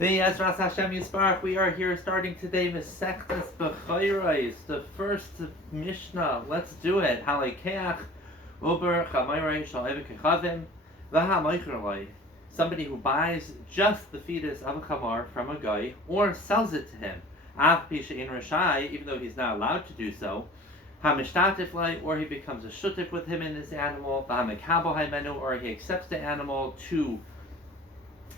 The Ezras Hashem Yisparach, we are here starting today Meseches Bechoros, the first Mishnah. Let's do it. Halikeach Uber Chamayrai Shal Kechavim Vahamoichrolai. Somebody who buys just the fetus of a chamar from a guy or sells it to him. Av Pisha in Rashai, even though he's not allowed to do so. Hamishtatiflai, or he becomes a shutif with him in this animal. Vahamekabo Haimenu, or he accepts the animal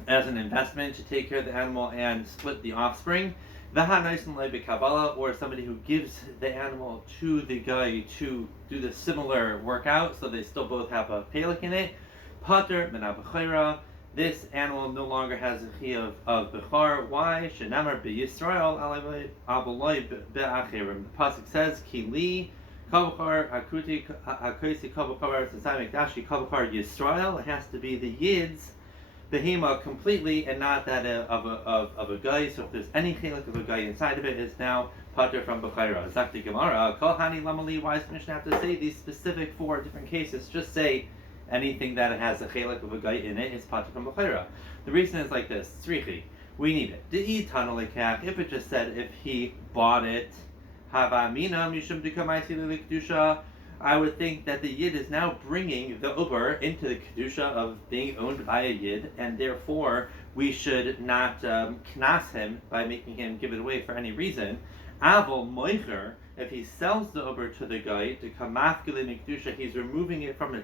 as an investment to take care of the animal and split the offspring. Or somebody who gives the animal to the guy to do the similar workout, so they still both have a pelik in it. Pater Menabachira. This animal no longer has a chi of Bechar. Why? Shenamar beYisrael aboloi be'achirim. The pasuk says, Ki li kavachar hakuti hakosi kavachar tzayim mikdashi kavachar Yisrael. It has to be the Yids behema completely, and not that of a guy. So if there's any chelik of a guy inside of it, it's now pater from Bechira. Zakti Gemara, Kol Hani Lamali. Why does the Mishnah have to say these specific 4 different cases? Just say anything that has a chelik of a guy in it is pater from Bechira. The reason is like this: tzrichi, we need it. De'i tanolekach. If it just said if he bought it, hava mina mishum dikamaisi lilikdusha. I would think that the Yid is now bringing the Uber into the Kedusha of being owned by a Yid, and therefore we should not knas him by making him give it away for any reason. Avol Moicher, if he sells the Uber to the guy, to Kamafkele Mikdusha, he's removing it from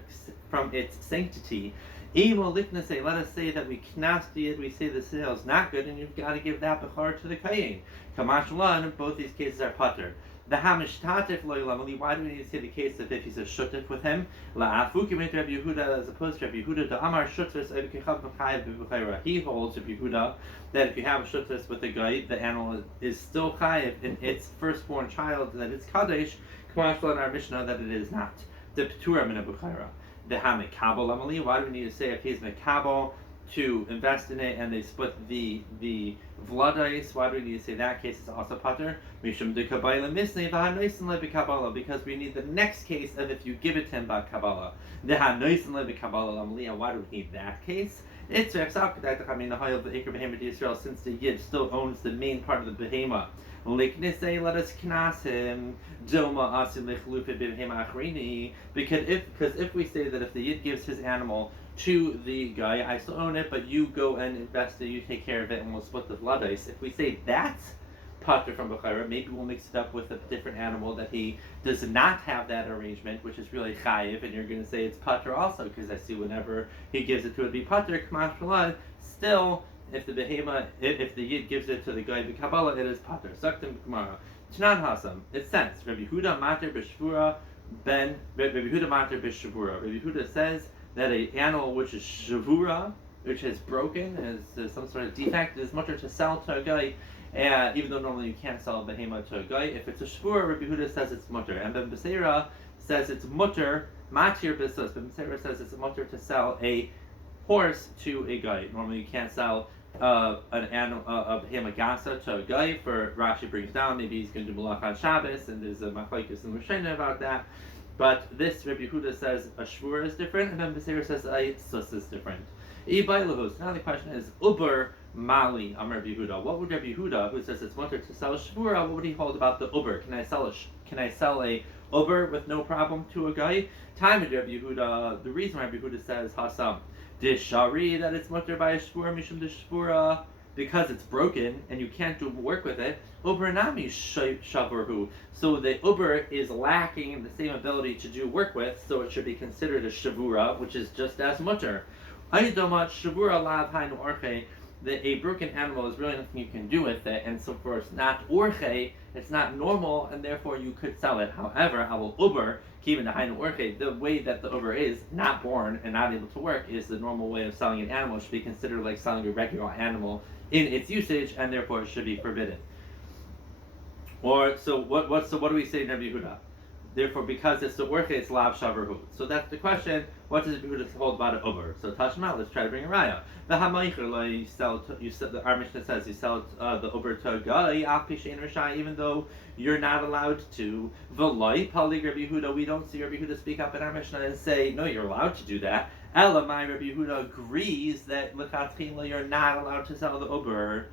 its sanctity. Evil Liknase, let us say that we knas the Yid, we say the sale is not good, and you've got to give that Bechar to the Kayin. Kamashlan, in both these cases are pater. The Hamishtatif lo Lamali. Why do we need to say the case of if he's a shutif with him? La'afukim et Rabbi Yehuda, as opposed to Rabbi Yehuda, the Amar shutis evikichav b'chayev b'b'chayra. He holds Rabbi Yehuda that if you have a shutis with a guy, the animal is still chayev in its firstborn child, that it's kadesh. Kamashla in our Mishnah that it is not. The Petura min b'chayra. The Hamikabel Lamali. Why do we need to say if he's mekabel to invest in it and they split the vladais? Why do we need to say that case is also pater? Mishum de kabbalah misnei v'hanoisen lebekabbalah, because we need the next case of if you give it to him by kabbalah. The hanoisen lebekabbalah lamliya. Why do we need that case? It's the high of the acre behemoth Israel, since the Yid still owns the main part of the behemoth. Let us knas him. Because if we say that if the Yid gives his animal to the guy, I still own it, but you go and invest it, you take care of it, and we'll split the vladais. If we say that's pater from Bechira, maybe we'll mix it up with a different animal that he does not have that arrangement, which is really chayiv, and you're going to say it's pater also, because I see whenever he gives it to it be pater, kamash shalad. Still, if the behema, if the Yid gives it to the guy, the Kabbalah, it is pater. Saktim Gemara. Tanan Hasam. It says, Rabbi Yehuda mater b'shvura ben, Rabbi Yehuda mater b'shvura. Rabbi Yehuda says that an animal which is shavura, which is broken, is some sort of defect, is mutter to sell to a guy, even though normally you can't sell a behema to a guy. If it's a shvura, Rabbi Yehuda says it's mutter. And Ben Beseira says it's mutter, matir b'sos. Ben Beseira says it's mutter to sell a horse to a guy. Normally you can't sell an animal, a behema gasa to a guy. For Rashi brings down, maybe he's going to do malach on Shabbos, and there's a machlokes in Rishayna about that. But this Rabbi Yehuda says a shvur is different, and then Beseira says a sus is different. Now the question is, Uber Mali Amar Rabbi Yehuda. What would Rabbi Yehuda, who says it's mutter to sell a shvura, what would he hold about the Uber? Can I sell a Uber with no problem to a guy? Time with Rabbi Yehuda. The reason Rabbi Yehuda says Hasam Dishari, that it's mutter by a shvura mishum dishvura, because it's broken and you can't do work with it. Uber nami shavarhu. So the Uber is lacking the same ability to do work with, so it should be considered a shavura, which is just as mutter. Aydomat shavura lav hainu orche. A broken animal is really nothing you can do with it, and so for it's not orche, it's not normal, and therefore you could sell it. However, I will Uber, even the hainu orche, the way that the Uber is not born and not able to work is the normal way of selling an animal. It should be considered like selling a regular animal in its usage, and therefore it should be forbidden. So what do we say in Rabbi Yehuda? Therefore, because it's the orche, it's lav shavarhu. So that's the question. What does Rabbi Yehuda hold about an Uber? So Tashma, let's try to bring a raya. The hamaycher, our Mishnah says you sell the Uber to a guy, even though you're not allowed to. V'loi palig Rabbi Yehuda. We don't see Rabbi Yehuda speak up in our Mishnah and say, no, you're allowed to do that. Elamai Rabbi Yehuda agrees that l'chatchila you're not allowed to sell the uber.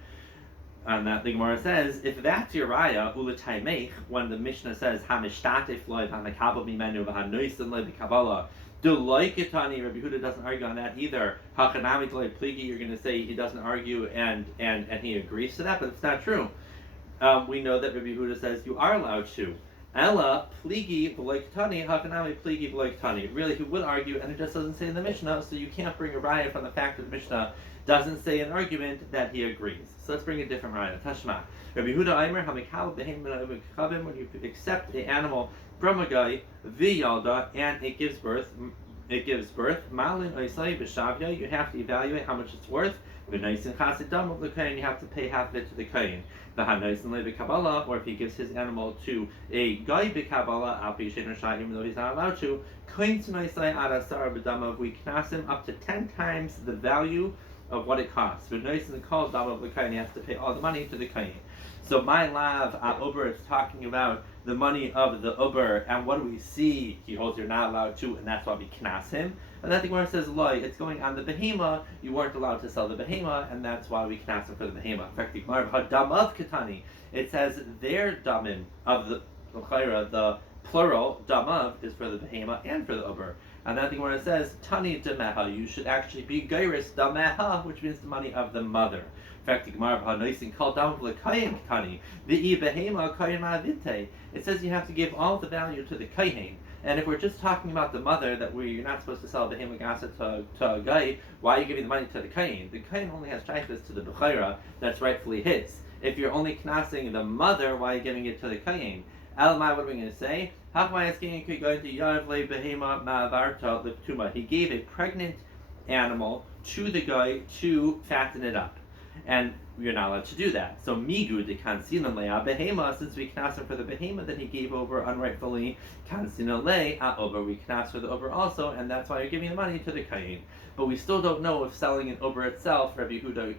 And that the Gemara says, if that's your raya, ulataymech, when the Mishnah says hamishtatif loy v'hamekabel mimenu v'hanoisen loy b'kabbalah, do like itani. Rabbi Yehuda doesn't argue on that either. Hachanami loy pligi, you're going to say he doesn't argue and he agrees to that, but it's not true. We know that Rabbi Yehuda says you are allowed to. Ella pligi v'loikatani, hachanami pligi v'loikatani. Really, he would argue, and it just doesn't say in the Mishnah, so you can't bring a raya from the fact that the Mishnah doesn't say an argument that he agrees. So let's bring a different raya. Tashma. Rabbi Yehuda Aimer hamikal behem chavim, when you accept the animal from a guy v'yalda and it gives birth. Malin oisai b'shavya. You have to evaluate how much it's worth. V'naisin chasidam of the kohen. You have to pay half of it to the kohen. V'hanaisin le b'kabbalah, or if he gives his animal to a guy b'kabbalah, al pi shein rashai, even though he's not allowed to, kohen tnaisai adasar b'damav. We knas him up to 10 times the value of what it costs. V'naisin kol damav the kohen. He has to pay all the money to the kohen. So my lav uber is talking about the money of the uber, and what do we see? He holds you're not allowed to, and that's why we knas him. And then the Gemara says, loy, it's going on the behema. You weren't allowed to sell the behema, and that's why we knas him for the behema. In fact, the Gemara hadam of katani, it says their damim of the plural damav is for the behema and for the uber. And then the Gemara says tani dameha. You should actually be geiris dameha, which means the money of the mother. In fact, the Gemara noisin called down l'kayin katani the behema kayin ma'avite. It says you have to give all the value to the kayin. And if we're just talking about the mother, that you're not supposed to sell behema gasa to a guy, why are you giving the money to the kayin? The kayin only has shaykhs to the bechira that's rightfully his. If you're only knasing the mother, why are you giving it to the kayin? Elamai, what are we going to say? He gave a pregnant animal to the guy to fatten it up. And you're not allowed to do that. So migu de kansina lea behema, since we knas him for the behema that he gave over unrightfully, kansina lea over, we knas for the over also, and that's why you're giving the money to the kayin. But we still don't know if selling an over itself, Rabbi Yehuda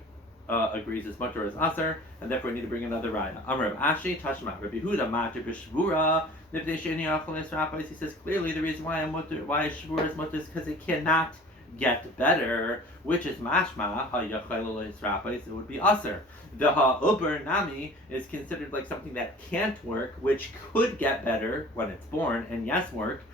agrees as much or as aser, and therefore we need to bring another raya. Amr Ashi Tashma Rabbi Yehuda matir b'shvura nifnei she'eni achol esrapos. He says clearly the reason why shvura is mutter is because it cannot get better, which is mashma hayachol esrapos. It would be aser. The ha'uber nami is considered like something that can't work, which could get better when it's born, and yes work,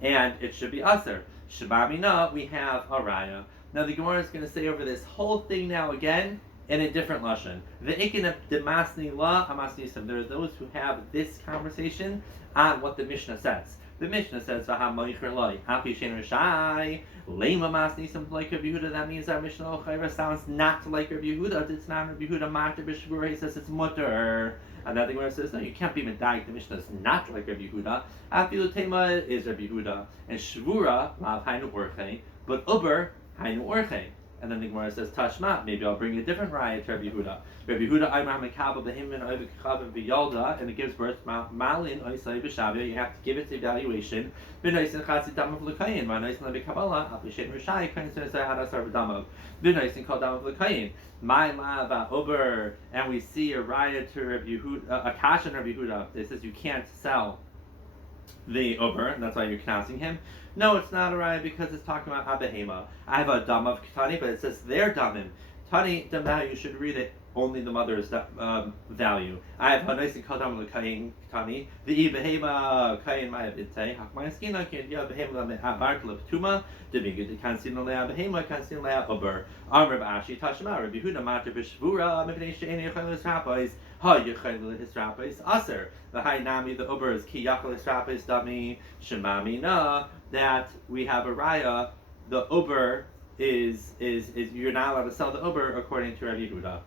and it should be aser. Shabamina, we have a raya. Now the Gemara is going to say over this whole thing now again in a different lashon. Ve'ikin demasni la hamasnisim. There are those who have this conversation on what the Mishnah says. The Mishnah says v'ha moicher loy api shein rashai lema masnisim like Rabbi Yehuda. That means our Mishnah Ochayra sounds not like Rabbi Yehuda. It's not Rabbi Yehuda matir b'shvura. He says it's mutter. Another Gemara says no, you can't be medayik. The Mishnah is not like Rabbi Yehuda. Afilu tema is Rabbi Yehuda, and shvura lav hainu orchei, but uber hainu orchei. And then the Gemara says, Tashma, maybe I'll bring a different raya to Rabbi Yehuda. Rabbi Yehuda, Aymar Mekabel Behimin Oivik Chavim V'Yalda, and it gives birth, Malin Oisai B'Shavya, you have to give its evaluation. B'Noisin Chatzi Damav L'Kayin, V'Noisin Lebi Kabbalah, Ap'Shen Rishai, Kayin Sunisai Hadasar V'Damav, B'Noisin Kol Damav L'Kayin, My Lava Ober, and we see a raya to Rabbi Yehuda, a kash in Rabbi Yehuda, it says you can't sell the over, and that's why you're casting him. No, it's not a raya because it's talking about abehema. I have a dam of Tani, but it says their damim. Tani damah, you should read it only the mother's value. I have hanaisi kadam l'kayin Tani. The behema kayin ma'avite hakma'askina can ya behema me'abart l'ptuma demigu de kansina le'a behema kansina le'a uber. Amr b'ashi tashma Rabbi Yehuda matir b'shvura mipnei she'eni yachol esrapos ha yachol esrapos aser. The high nami the uber is ki yachol esrapos dami shemami na, that we have a raya. The uber is you're not allowed to sell the uber according to Rabbi Yehuda.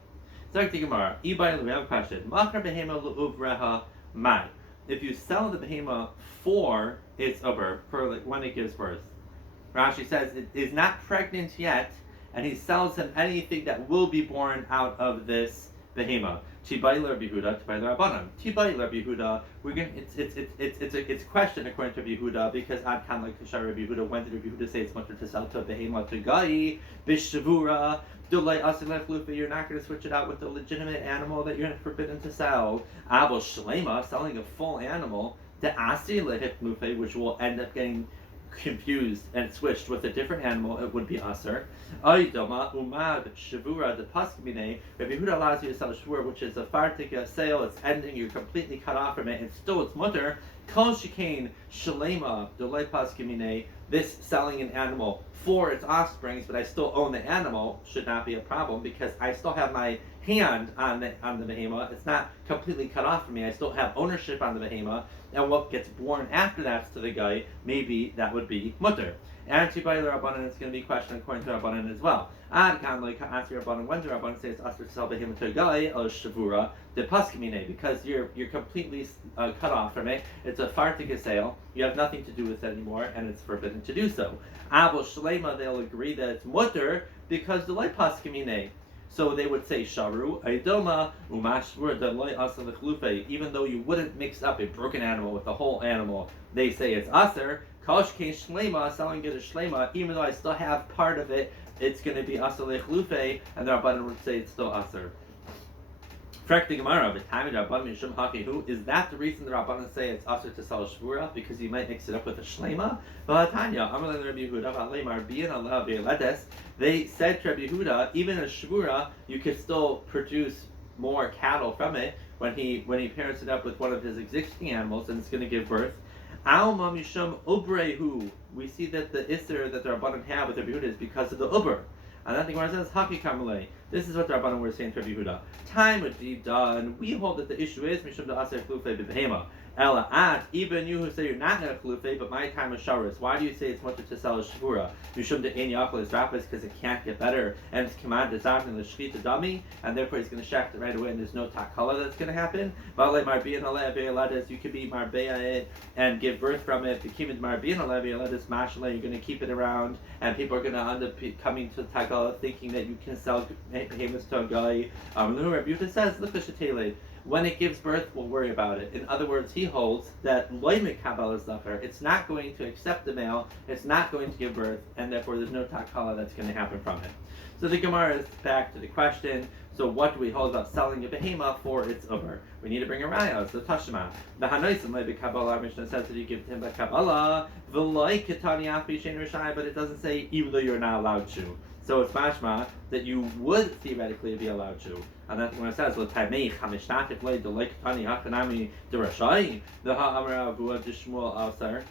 So we have a question. If you sell the behema for its uber, for like when it gives birth, Rashi says it is not pregnant yet, and he sells him anything that will be born out of this behema. Tibai Rabbi Yehuda, Tibai Rabbanan. Tibai Rabbi Yehuda. We're going. It's a question according to Rabbi Yehuda, because Ad Kan like Kashar Rabbi Yehuda. When did Rabbi Yehuda say it's much to sell to a behema to gai b'shavura? You're not going to switch it out with a legitimate animal that you're forbidden to sell. Avo shlema, selling a full animal, the asi lehip lufe, which will end up getting confused and switched with a different animal, it would be aser. Oidoma umad shavura de paskmine. Rabbi Yehuda allows you to sell a shavur, which is a fartika sale. It's ending. You're completely cut off from it. It's still its mutter. Kol shikain shalema delay paskmine. This selling an animal for its offsprings, but I still own the animal, should not be a problem because I still have my hand on the behemoth. It's not completely cut off from me. I still have ownership on the behemoth, and what gets born after that's to the guy, maybe that would be mutter. And to buy the Rabbanan, it's going to be questioned according to Rabbanan as well. Ad kan like ask your Rabbanan, when the Rabbanan says asr to sell behemoth to a guy or shavura de paskimine, because you're completely cut off from it. It's a fartika sale. You have nothing to do with it anymore, and it's forbidden to do so. Abel shlema, they'll agree that it's mutter because the light paskimine. So they would say sharu aidoma umashvur delay asal l'chlufe. Even though you wouldn't mix up a broken animal with a whole animal, they say it's aser. Koshke shlema, selling it a shlema, even though I still have part of it, it's going to be asal l'chlufe, and the Rabbanan would say it's still aser. Frek the Gemara, is that the reason the Rabbanan say it's aser to sell a shvura? Because you might mix it up with a shlema? They said to Rabbi Yehuda, even a shvura, you could still produce more cattle from it when he pairs it up with one of his existing animals and it's going to give birth. Alma mishum ubrehu. We see that the isser that the Rabbanan have with Rabbi Yehuda is because of the uber. And then the Gemara says, Haki Kamalei. This is what the Rabbanan were saying to Rabbi Yehuda. Time would be done. We hold that the issue is Mishum da Aser Chlufe B'Behema. Ela at, even you who say you're not in a Chlufe, but my time is Sharis. Why do you say it's much to sell a Shavura? Mishum da Ein Yachal is Rapis, because it can't get better. And it's commanded to Zavin the Shchita Dami, and therefore he's going to shaft it right away, and there's no Takala that's going to happen. Vale Marbian Ale Abe'eladas, you could be Marbea it and give birth from it. Bekimid Marbian Ale Abe'eladas Mashala, you're going to keep it around, and people are going to end up coming to Takala thinking that you can sell behemoths to a guy. Rabbi Yehuda says, look at Shetele. When it gives birth, we'll worry about it. In other words, he holds that loymik kabbalah zachar. It's not going to accept the male. It's not going to give birth, and therefore there's no takala that's going to happen from it. So the Gemara is back to the question. So what do we hold about selling a behemoth for its uber? We need to bring a raya. So tashma. The hanoisim lebi kabbalah. Mishnah says that you give it to him by kabbalah. V'loi ketani afi shein rishai, but it doesn't say even though you're not allowed to. So it's mashma that you would theoretically be allowed to. And that's when it says, the ha'amar avua d'shmuel asar.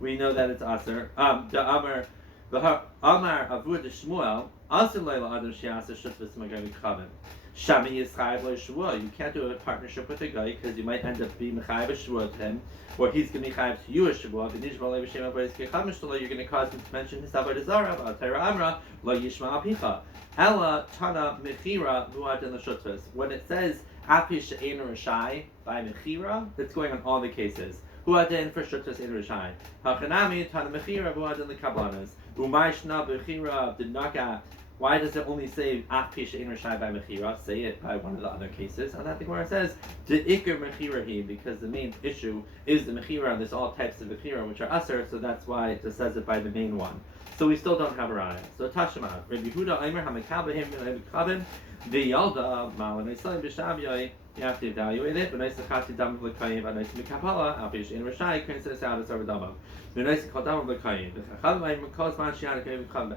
We know that it's asar. The amar avua d'shmuel asar leila adam she'asar shutvis magami chavim. Shami yischayev lo shvua. You can't do a partnership with a guy because you might end up being mechayev a shvua to him, or he's going to be mechayev to you a shvua. You're going to cause him to mention his avodah zarah about Torah amra lo yishma apicha. Ella tana mechira muad l'shutvas. When it says api she'ein rishai by mechira, that's going on all the cases. Huadin for shuttvas ein rishai. Hachanami tana mechira muad l'kablanas. Umayshna mechira b'naga. Why does it only say api she'ein rishai by mechira? Say it by one of the other cases. And I think where it says the ikar mechirahi, because the main issue is the mechira, and there's all types of mechira which are aser, so that's why it just says it by the main one. So we still don't have a raya. So Tashma, Rabbi Yehuda Aimer Hamikabahim Kabin, the Yalda Malan Islam Bishabiyai. You have to evaluate it. But nice to Khati Dam Lakayim, and nice to Mikapala, Apish in Rashai, Princess out as our Dama. But nice to Kodam Lakayim. The Chachalaim Kozman Shiana Kam the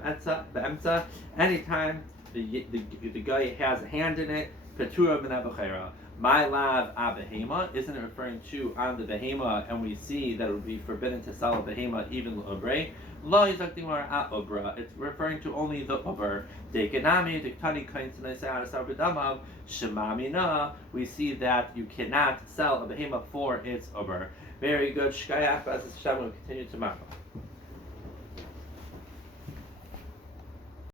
Emsa. Anytime the guy has a hand in it, Petura Minabachera. My lav abehema, isn't it referring to on the behema, and we see that it would be forbidden to sell a behema even l'ubre? Lo yizakdimar at ubra. It's referring to only the uber. Dekenami diktani kain tanaisar sarbedamav shemamina. We see that you cannot sell a behema for its uber. Very good. Shkayach. As Hashem will continue tomorrow.